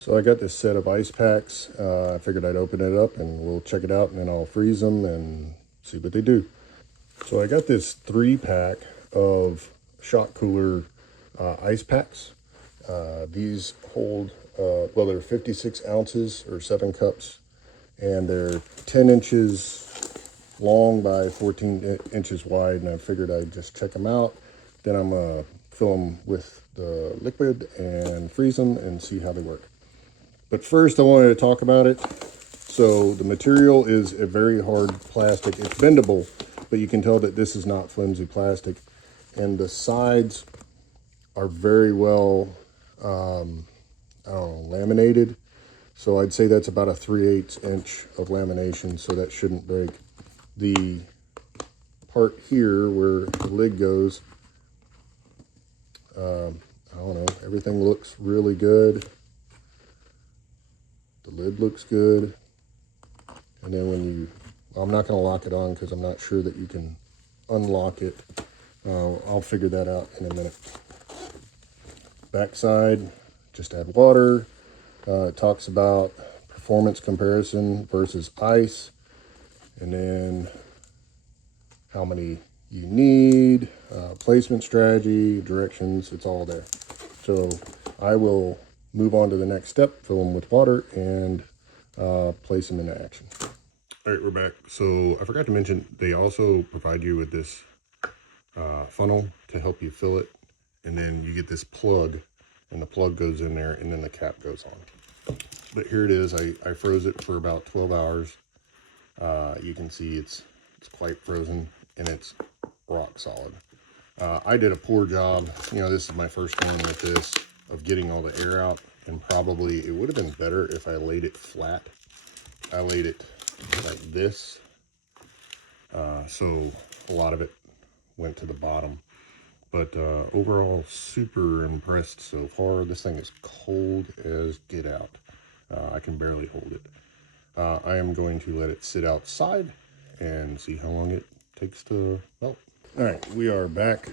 So I got this set of ice packs. I figured I'd open it up and we'll check it out, and then I'll freeze them and see what they do. So I got this 3-pack of shot cooler ice packs. These hold, well, they're 56 ounces or 7 cups, and they're 10 inches long by 14 inches wide, and I figured I'd just check them out. Then I'm going to fill them with the liquid and freeze them and see how they work. But first I wanted to talk about it. So the material is a very hard plastic. It's bendable, but you can tell that this is not flimsy plastic. And the sides are very well, laminated. So I'd say that's about a 3/8 inch of lamination, so that shouldn't break. The part here where the lid goes, I don't know, everything looks really good. The lid looks good. And then when you, well, I'm not going to lock it on because I'm not sure that you can unlock it. I'll figure that out in a minute. Backside, just add water. It talks about performance comparison versus ice. And then how many you need, placement strategy, directions, it's all there. So I will move on to the next step, fill them with water, and place them into action. All right, we're back. So I forgot to mention, they also provide you with this funnel to help you fill it. And then you get this plug, and the plug goes in there, and then the cap goes on. But here it is. I froze it for about 12 hours. You can see it's quite frozen, and it's rock solid. I did a poor job. You know, this is my first one with this, of getting all the air out, and probably it would have been better if I laid it flat. I laid it like this, so a lot of it went to the bottom. But overall, super impressed so far. This thing is cold as get out. I can barely hold it. I am going to let it sit outside and see how long it takes to melt. All right, we are back.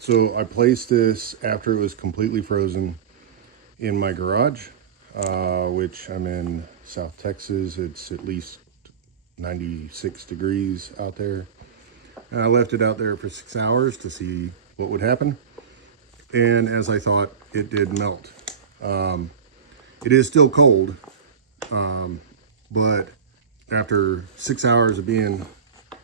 So I placed this after it was completely frozen in my garage, which I'm in South Texas. It's at least 96 degrees out there. And I left it out there for 6 hours to see what would happen. And as I thought, it did melt. It is still cold, but after 6 hours of being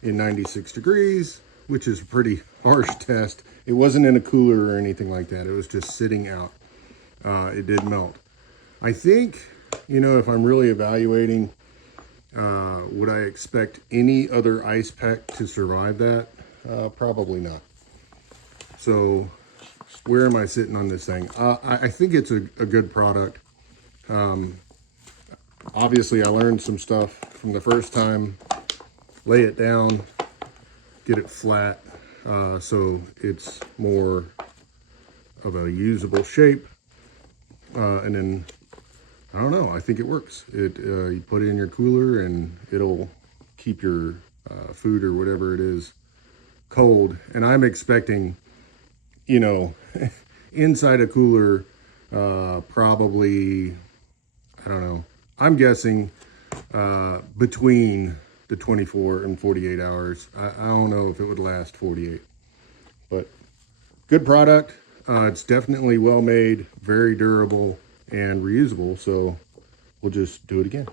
in 96 degrees, which is a pretty harsh test, it wasn't in a cooler or anything like that. It was just sitting out. It did melt. I think, you know, if I'm really evaluating, would I expect any other ice pack to survive that? Probably not. So where am I sitting on this thing? I think it's a good product. Obviously I learned some stuff from the first time. Lay it down, get it flat, so it's more of a usable shape. And then, I don't know, I think it works. You put it in your cooler and it'll keep your food or whatever it is cold. And I'm expecting, you know, inside a cooler, probably, I don't know, I'm guessing between the 24 and 48 hours. I don't know if it would last 48, but good product. It's definitely well made, very durable, and reusable. So we'll just do it again.